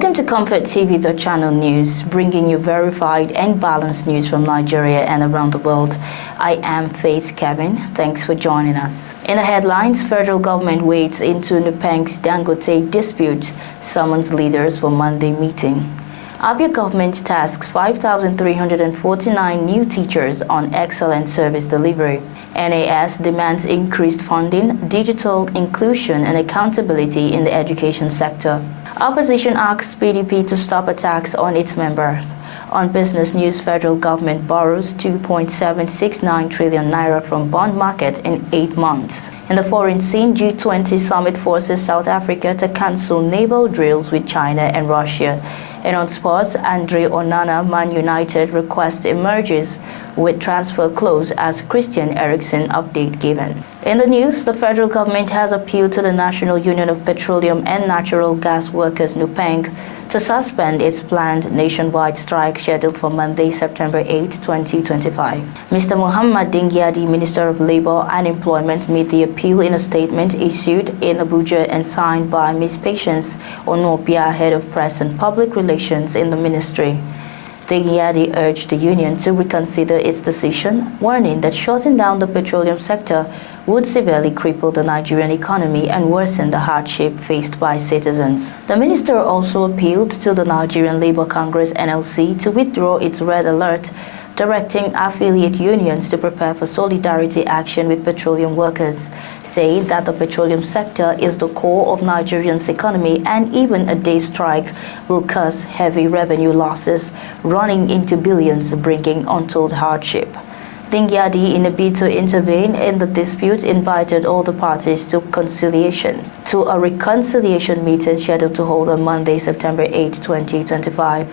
Welcome to ComfortTV.channel news, bringing you verified and balanced news from Nigeria and around the world. I am Faith Kevin. Thanks for joining us. In the headlines, federal government wades into Nupeng's Dangote dispute, summons leaders for Monday meeting. Abia government tasks 5,349 new teachers on excellent service delivery. NAS demands increased funding, digital inclusion and accountability in the education sector. Opposition asks PDP to stop attacks on its members. On business news, federal government borrows 2.769 trillion naira from bond market in 8 months. In the foreign scene, G20 summit forces South Africa to cancel naval drills with China and Russia. And on sports, Andre Onana, Man United request emerges with transfer close as Christian Eriksen update given. In the news, the federal government has appealed to the National Union of Petroleum and Natural Gas Workers, Nupeng, to suspend its planned nationwide strike scheduled for Monday, September 8, 2025. Mr. Muhammad Dingyadi, Minister of Labour and Employment, made the appeal in a statement issued in Abuja and signed by Ms. Patience Onopia, Head of Press and Public Relations in the ministry. Dingyadi urged the union to reconsider its decision, warning that shutting down the petroleum sector would severely cripple the Nigerian economy and worsen the hardship faced by citizens. The minister also appealed to the Nigerian Labour Congress (NLC) to withdraw its red alert, directing affiliate unions to prepare for solidarity action with petroleum workers, saying that the petroleum sector is the core of Nigeria's economy and even a day's strike will cause heavy revenue losses, running into billions, bringing untold hardship. Dingyadi, in a bid to intervene in the dispute, invited all the parties to a reconciliation meeting scheduled to hold on Monday, September 8, 2025.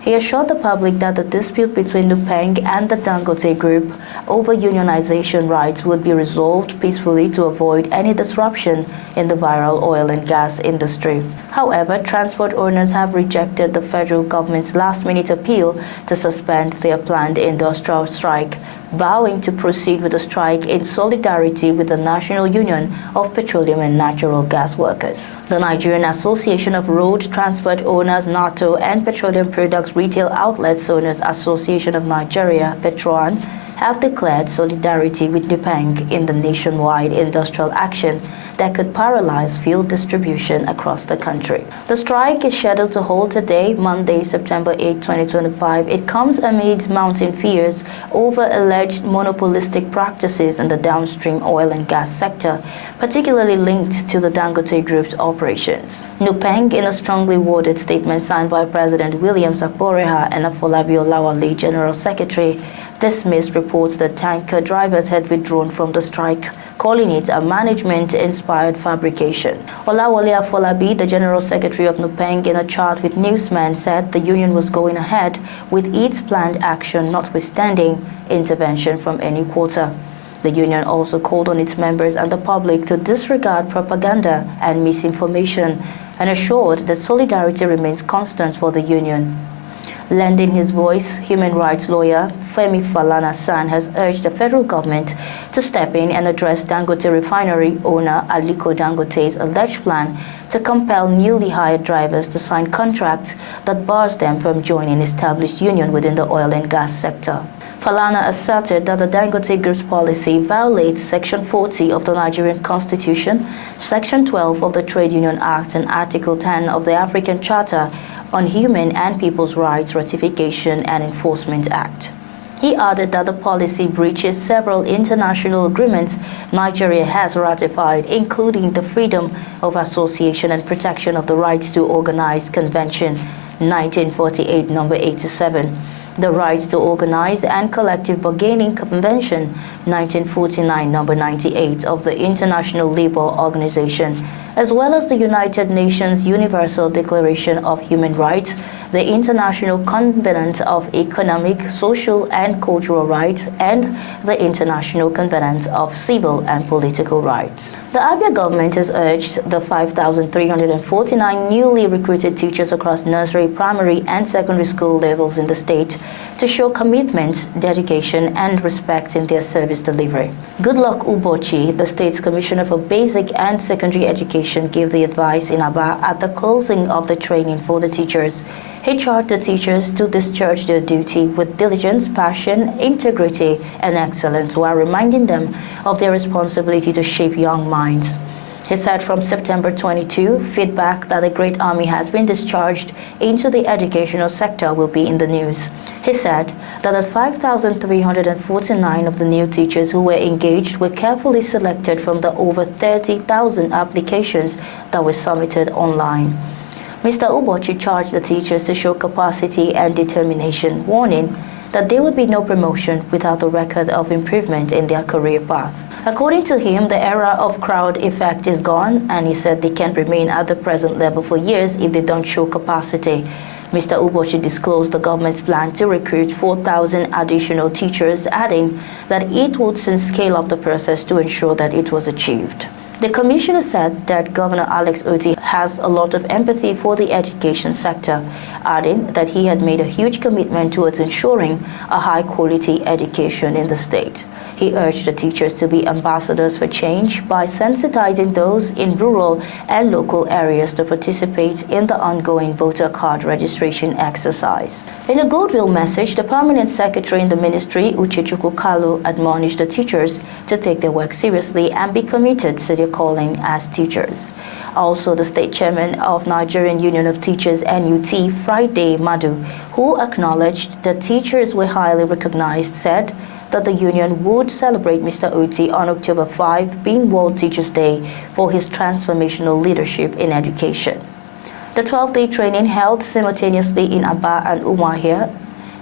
He assured the public that the dispute between Nupeng and the Dangote Group over unionization rights would be resolved peacefully to avoid any disruption in the vital oil and gas industry. However, transport owners have rejected the federal government's last-minute appeal to suspend their planned industrial strike, vowing to proceed with the strike in solidarity with the National Union of Petroleum and Natural Gas Workers. The Nigerian Association of Road Transport Owners, NATO, and Petroleum Products Retail Outlets Owners Association of Nigeria, Petron, have declared solidarity with Nupeng in the nationwide industrial action that could paralyze fuel distribution across the country. The strike is scheduled to hold today, Monday, September 8, 2025. It comes amid mounting fears over alleged monopolistic practices in the downstream oil and gas sector, particularly linked to the Dangote Group's operations. Nupeng, in a strongly worded statement signed by President Williams Akboreha and Afolabi Olawale, General Secretary, dismissed reports that tanker drivers had withdrawn from the strike, calling it a management-inspired fabrication. Olawale Afolabi, the General Secretary of Nupeng, in a chat with newsmen, said the union was going ahead with its planned action notwithstanding intervention from any quarter. The union also called on its members and the public to disregard propaganda and misinformation and assured that solidarity remains constant for the union. Lending his voice, human rights lawyer Femi Falana-San has urged the federal government to step in and address Dangote refinery owner Aliko Dangote's alleged plan to compel newly hired drivers to sign contracts that bars them from joining established union within the oil and gas sector. Falana asserted that the Dangote Group's policy violates Section 40 of the Nigerian Constitution, Section 12 of the Trade Union Act, and Article 10 of the African Charter on Human and People's Rights Ratification and Enforcement Act. He added that the policy breaches several international agreements Nigeria has ratified, including the Freedom of Association and Protection of the Rights to Organize Convention 1948, number 87, the Rights to Organize and Collective Bargaining Convention 1949, number 98 of the International Labour Organization, as well as the United Nations Universal Declaration of Human Rights, the International Covenant of Economic, Social and Cultural Rights, and the International Covenant of Civil and Political Rights. The Abia government has urged the 5,349 newly recruited teachers across nursery, primary, and secondary school levels in the state to show commitment, dedication, and respect in their service delivery. Goodluck Ubochi, the state's commissioner for basic and secondary education, gave the advice in Abia at the closing of the training for the teachers. He charged the teachers to discharge their duty with diligence, passion, integrity, and excellence, while reminding them of their responsibility to shape young minds. He said from September 22, feedback that the Great Army has been discharged into the educational sector will be in the news. He said that 5,349 of the new teachers who were engaged were carefully selected from the over 30,000 applications that were submitted online. Mr. Ubochi charged the teachers to show capacity and determination, warning that there would be no promotion without a record of improvement in their career path. According to him, the era of crowd effect is gone, and he said they can't remain at the present level for years if they don't show capacity. Mr. Ubochi disclosed the government's plan to recruit 4,000 additional teachers, adding that it would soon scale up the process to ensure that it was achieved. The commissioner said that Governor Alex Otti has a lot of empathy for the education sector, adding that he had made a huge commitment towards ensuring a high-quality education in the state. He urged the teachers to be ambassadors for change by sensitizing those in rural and local areas to participate in the ongoing voter card registration exercise. In a goodwill message, the permanent secretary in the ministry, Uchechukwu Kalu, admonished the teachers to take their work seriously and be committed to their calling as teachers. Also, the state chairman of Nigerian Union of Teachers NUT, Friday Madu, who acknowledged that teachers were highly recognized, said that the union would celebrate Mr. Oti on October 5, being World Teachers' Day, for his transformational leadership in education. The 12-day training held simultaneously in Abia and Umuahia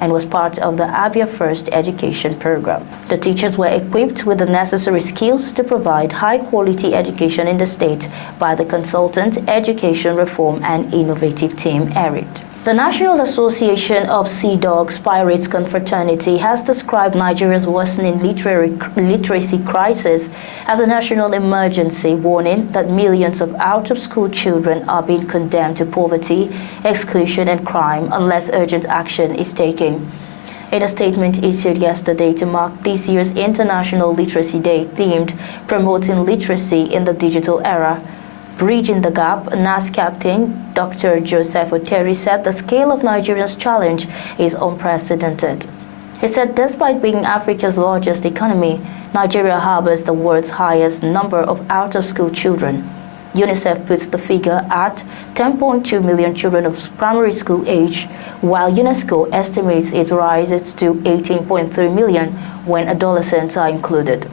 and was part of the Abia First education program. The teachers were equipped with the necessary skills to provide high-quality education in the state by the Consultant Education Reform and Innovative Team, ERIT. The National Association of Sea Dogs Pirates Confraternity has described Nigeria's worsening literacy crisis as a national emergency, warning that millions of out-of-school children are being condemned to poverty, exclusion, and crime unless urgent action is taken. In a statement issued yesterday to mark this year's International Literacy Day themed Promoting Literacy in the Digital Era, Bridging the Gap, NAS Captain Dr. Joseph Oteri said the scale of Nigeria's challenge is unprecedented. He said despite being Africa's largest economy, Nigeria harbors the world's highest number of out-of-school children. UNICEF puts the figure at 10.2 million children of primary school age, while UNESCO estimates it rises to 18.3 million when adolescents are included.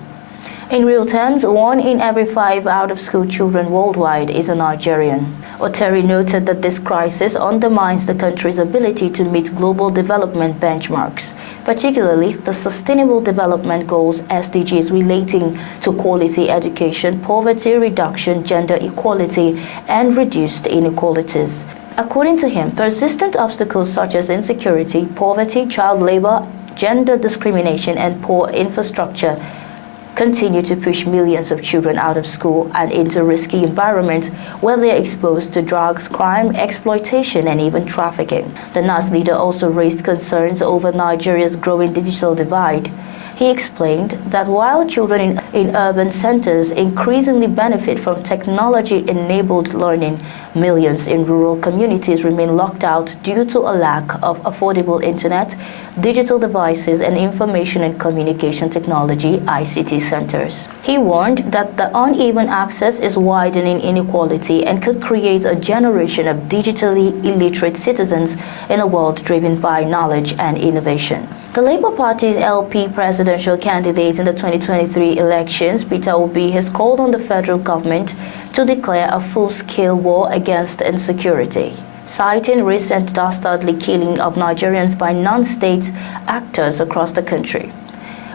In real terms, 1 in every 5 out-of-school children worldwide is a Nigerian. Oteri noted that this crisis undermines the country's ability to meet global development benchmarks, particularly the Sustainable Development Goals (SDGs) relating to quality education, poverty reduction, gender equality, and reduced inequalities. According to him, persistent obstacles such as insecurity, poverty, child labor, gender discrimination, and poor infrastructure continue to push millions of children out of school and into risky environments where they are exposed to drugs, crime, exploitation, and even trafficking. The NAS leader also raised concerns over Nigeria's growing digital divide. He explained that while children in urban centers increasingly benefit from technology-enabled learning, millions in rural communities remain locked out due to a lack of affordable internet, digital devices, and information and communication technology (ICT) centers. He warned that the uneven access is widening inequality and could create a generation of digitally illiterate citizens in a world driven by knowledge and innovation. The Labour Party's LP presidential candidate in the 2023 elections, Peter Obi, has called on the federal government to declare a full-scale war against insecurity, citing recent dastardly killing of Nigerians by non-state actors across the country.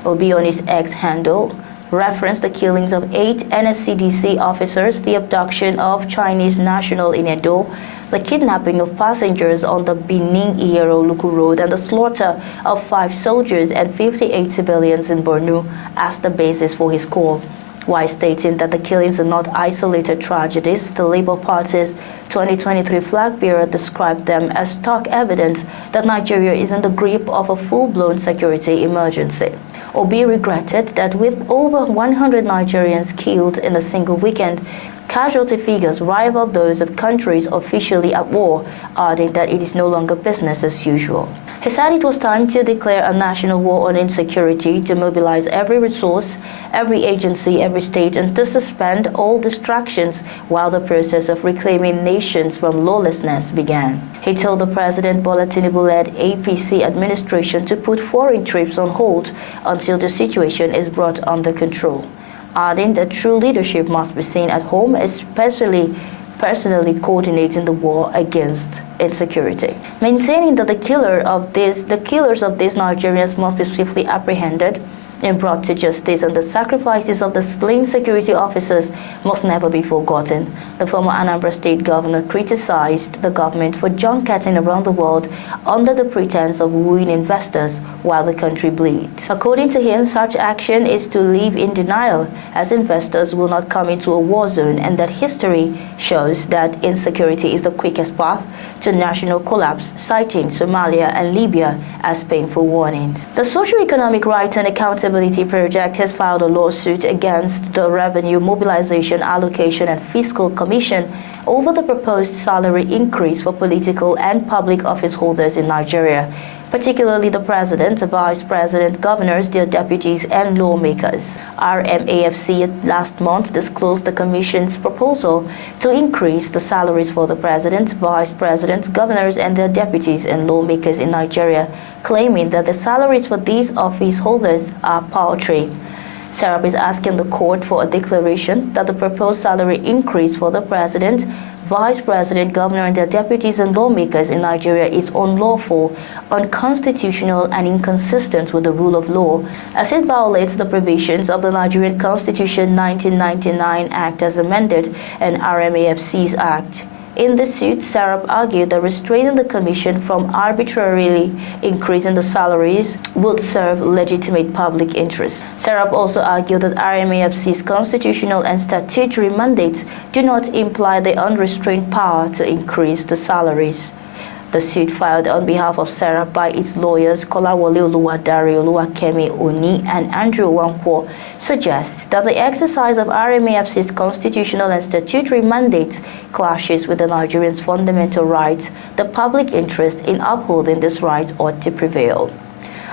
Obi, on his X handle, referenced the killings of 8 NSCDC officers, the abduction of Chinese national in Edo, the kidnapping of passengers on the Benin-Iyero-Luku Road, and the slaughter of 5 soldiers and 58 civilians in Borno as the basis for his call. While stating that the killings are not isolated tragedies, the Labour Party's 2023 flag bearer described them as stark evidence that Nigeria is in the grip of a full-blown security emergency. Obi regretted that with over 100 Nigerians killed in a single weekend, casualty figures rival those of countries officially at war, adding that it is no longer business as usual. He said it was time to declare a national war on insecurity, to mobilize every resource, every agency, every state, and to suspend all distractions while the process of reclaiming nations from lawlessness began. He told the President Bola Tinubu-led APC administration to put foreign trips on hold until the situation is brought under control, adding that true leadership must be seen at home, especially personally coordinating the war against insecurity, maintaining that the killers of these Nigerians must be swiftly apprehended and brought to justice, and the sacrifices of the slain security officers must never be forgotten. The former Anambra State governor criticized the government for junketing around the world under the pretense of wooing investors while the country bleeds. According to him, such action is to live in denial, as investors will not come into a war zone, and that history shows that insecurity is the quickest path to national collapse, citing Somalia and Libya as painful warnings. The Socio-Economic Rights and Accountability Project has filed a lawsuit against the Revenue Mobilization, Allocation and Fiscal Commission over the proposed salary increase for political and public office holders in Nigeria, particularly the president, vice president, governors, their deputies, and lawmakers. RMAFC last month disclosed the Commission's proposal to increase the salaries for the president, vice president, governors, and their deputies and lawmakers in Nigeria, claiming that the salaries for these office holders are paltry. Serap is asking the court for a declaration that the proposed salary increase for the president, vice president, governor, and their deputies and lawmakers in Nigeria is unlawful, unconstitutional, and inconsistent with the rule of law, as it violates the provisions of the Nigerian Constitution 1999 Act as amended and RMAFC's Act. In the suit, Serap argued that restraining the Commission from arbitrarily increasing the salaries would serve legitimate public interests. Serap also argued that RMAFC's constitutional and statutory mandates do not imply the unrestrained power to increase the salaries. The suit, filed on behalf of Serap by its lawyers Kolawole Oluwadare, Oluwakemi Oni, and Andrew Wankwo, suggests that the exercise of RMAFC's constitutional and statutory mandates clashes with the Nigerians' fundamental rights. The public interest in upholding this right ought to prevail.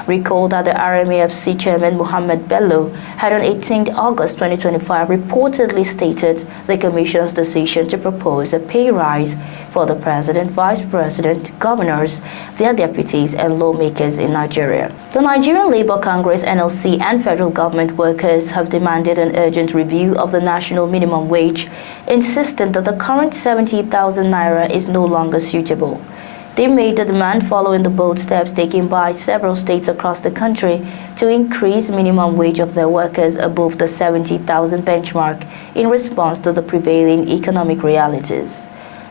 Recall that the RMAFC chairman Mohammed Bello had on 18 August 2025 reportedly stated the Commission's decision to propose a pay rise for the president, vice president, governors, their deputies, and lawmakers in Nigeria. The Nigerian Labour Congress, NLC, and federal government workers have demanded an urgent review of the national minimum wage, insisting that the current 70,000 naira is no longer suitable. They made the demand following the bold steps taken by several states across the country to increase minimum wage of their workers above the 70,000 benchmark in response to the prevailing economic realities.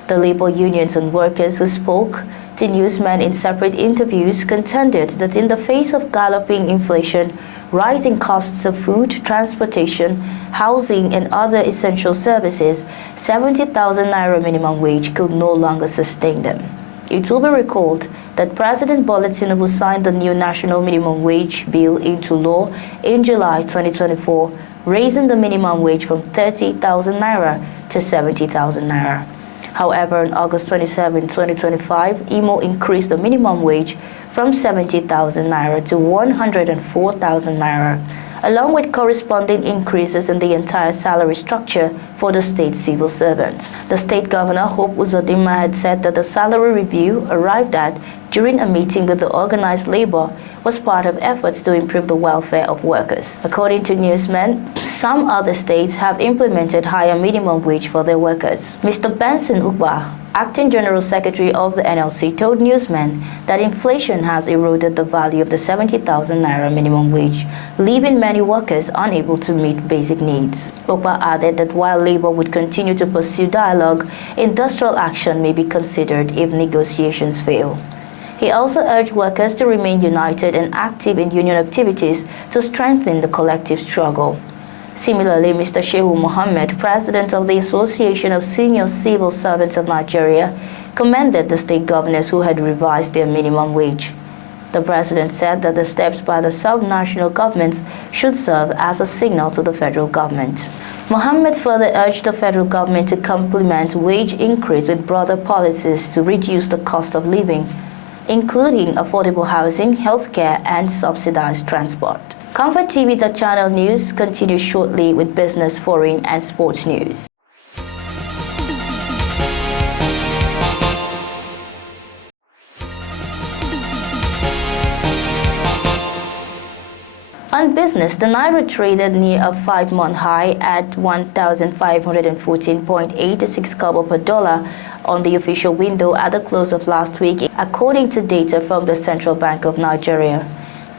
The labor unions and workers who spoke to newsmen in separate interviews contended that in the face of galloping inflation, rising costs of food, transportation, housing, and other essential services, 70,000 naira minimum wage could no longer sustain them. It will be recalled that President Bola Tinubu signed the new national minimum wage bill into law in July 2024, raising the minimum wage from 30,000 naira to 70,000 naira. However, on August 27, 2025, IMO increased the minimum wage from 70,000 naira to 104,000 naira, along with corresponding increases in the entire salary structure for the state civil servants. The state governor, Hope Uzodinma, had said that the salary review arrived at during a meeting with the organized labor was part of efforts to improve the welfare of workers. According to newsmen, some other states have implemented higher minimum wage for their workers. Mr. Benson Ugba, Acting General Secretary of the NLC, told newsmen that inflation has eroded the value of the 70,000 naira minimum wage, leaving many workers unable to meet basic needs. Ugba added that while labor would continue to pursue dialogue, industrial action may be considered if negotiations fail. He also urged workers to remain united and active in union activities to strengthen the collective struggle. Similarly, Mr. Shehu Mohammed, president of the Association of Senior Civil Servants of Nigeria, commended the state governors who had revised their minimum wage. The president said that the steps by the sub-national governments should serve as a signal to the federal government. Mohammed further urged the federal government to complement wage increase with broader policies to reduce the cost of living, including affordable housing, healthcare, and subsidized transport. ComfortTV.channel news continues shortly with business, foreign, and sports news. On business, the Naira traded near a 5-month high at 1,514.86 kobo per dollar on the official window at the close of last week, according to data from the Central Bank of Nigeria.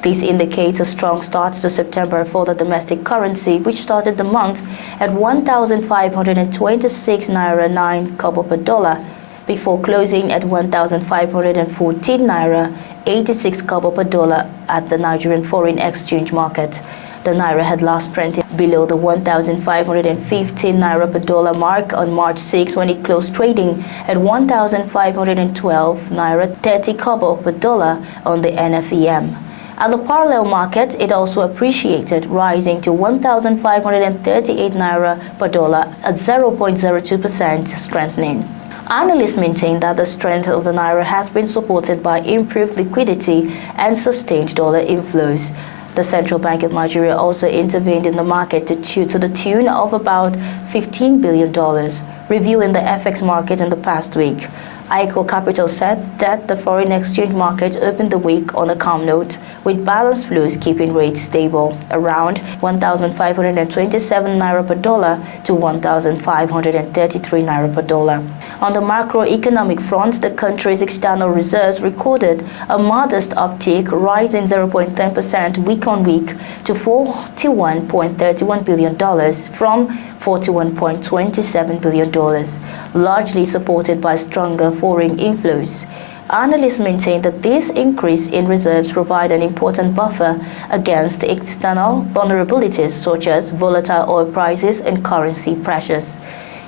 This indicates a strong start to September for the domestic currency, which started the month at 1,526 naira 9 kobo per dollar, before closing at 1,514 naira 86 kobo per dollar at the Nigerian foreign exchange market. The naira had last trended below the 1,515 naira per dollar mark on March 6 when it closed trading at 1,512 naira 30 kobo per dollar on the NFEM. At the parallel market, it also appreciated, rising to 1,538 naira per dollar at 0.02%, strengthening. Analysts maintain that the strength of the naira has been supported by improved liquidity and sustained dollar inflows. The Central Bank of Nigeria also intervened in the market to the tune of about $15 billion, reviewing the FX market in the past week. ICO Capital said that the foreign exchange market opened the week on a calm note, with balanced flows keeping rates stable, around 1,527 naira per dollar to 1,533 naira per dollar. On the macroeconomic front, the country's external reserves recorded a modest uptick, rising 0.10% week on week to $41.31 billion from $41.27 billion, largely supported by stronger foreign inflows. Analysts maintain that this increase in reserves provide an important buffer against external vulnerabilities such as volatile oil prices and currency pressures.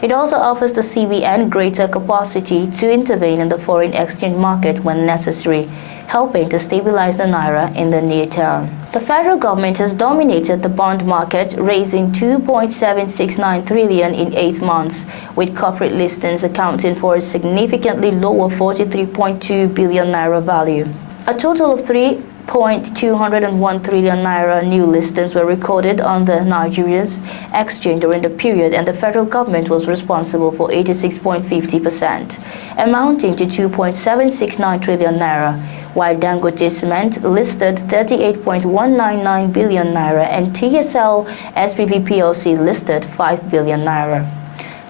It also offers the CBN greater capacity to intervene in the foreign exchange market when necessary, helping to stabilize the naira in the near term. The federal government has dominated the bond market, raising 2.769 trillion in 8 months, with corporate listings accounting for a significantly lower 43.2 billion naira value. A total of 3.201 trillion naira new listings were recorded on the Nigeria's exchange during the period, and the federal government was responsible for 86.50%, amounting to 2.769 trillion naira. While Dangote Cement listed 38.199 billion naira and TSL SPV PLC listed 5 billion naira.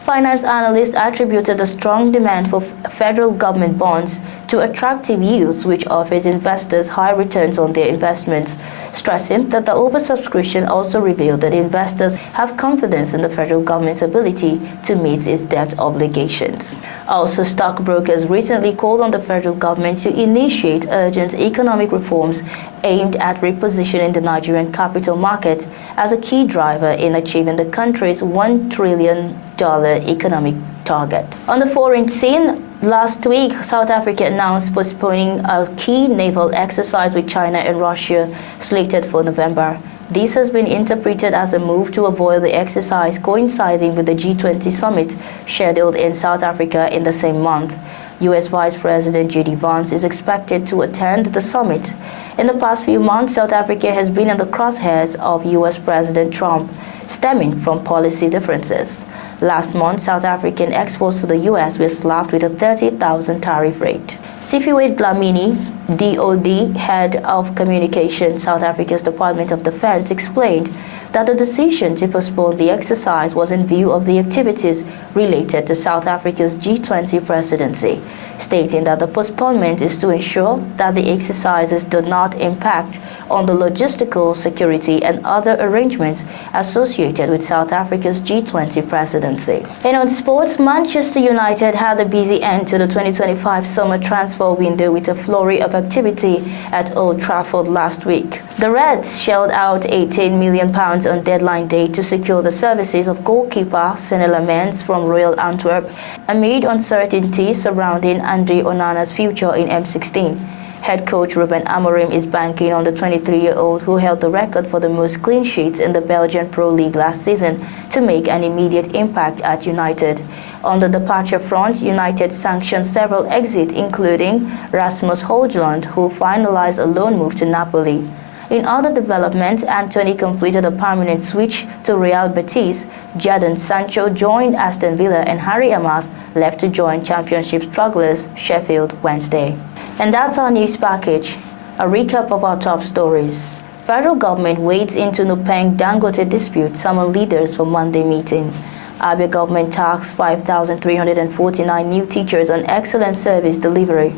Finance analysts attributed the strong demand for federal government bonds to attractive yields, which offers investors high returns on their investments, stressing that the oversubscription also revealed that investors have confidence in the federal government's ability to meet its debt obligations. Also, stockbrokers recently called on the federal government to initiate urgent economic reforms aimed at repositioning the Nigerian capital market as a key driver in achieving the country's $1 trillion economic target. On the foreign scene, last week, South Africa announced postponing a key naval exercise with China and Russia slated for November. This has been interpreted as a move to avoid the exercise coinciding with the G20 summit scheduled in South Africa in the same month. U.S. Vice President J.D. Vance is expected to attend the summit. In the past few months, South Africa has been in the crosshairs of U.S. President Trump, stemming from policy differences. Last month, South African exports to the U.S. were slapped with a 30,000 tariff rate. Sifiwe Dlamini, DOD Head of Communication, South Africa's Department of Defense, explained that the decision to postpone the exercise was in view of the activities related to South Africa's G20 presidency. stating that the postponement is to ensure that the exercises do not impact on the logistical, security and other arrangements associated with South Africa's G20 presidency. And on sports, Manchester United had a busy end to the 2025 summer transfer window with a flurry of activity at Old Trafford last week. The Reds shelled out £18 million on deadline day to secure the services of goalkeeper Senne Lammens from Royal Antwerp amid uncertainty surrounding Andre Onana's future in M16. Head coach Ruben Amorim is banking on the 23-year-old who held the record for the most clean sheets in the Belgian Pro League last season to make an immediate impact at United. On the departure front, United sanctioned several exits, including Rasmus Højlund, who finalized a loan move to Napoli. In other developments, Antony completed a permanent switch to Real Betis, Jadon Sancho joined Aston Villa, and Harry Amas left to join Championship strugglers Sheffield Wednesday. And that's our news package. A recap of our top stories. Federal government wades into Nupeng Dangote dispute, summon leaders for Monday meeting. Abia government tasks 5,349 new teachers on excellent service delivery.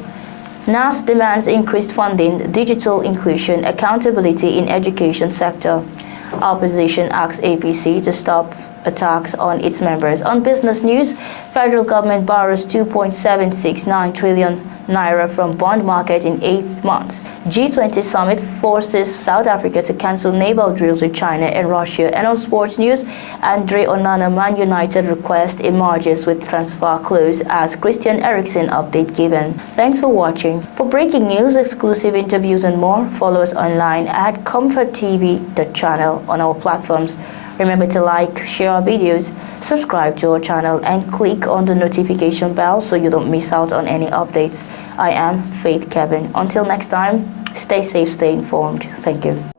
NAS demands increased funding, digital inclusion, accountability in education sector. Opposition asks APC to stop attacks on its members. On business news, federal government borrows 2.769 trillion naira from bond market in 8 months. G20 summit forces South Africa to cancel naval drills with China and Russia. And on sports news, Andre Onana Man United request emerges with transfer close as Christian Eriksen update given. Thanks for watching. For breaking news, exclusive interviews and more, follow us online at ComfortTV.channel on our platforms. Remember to like, share our videos, subscribe to our channel and click on the notification bell so you don't miss out on any updates. I am Faith Kevin. Until next time, stay safe, stay informed. Thank you.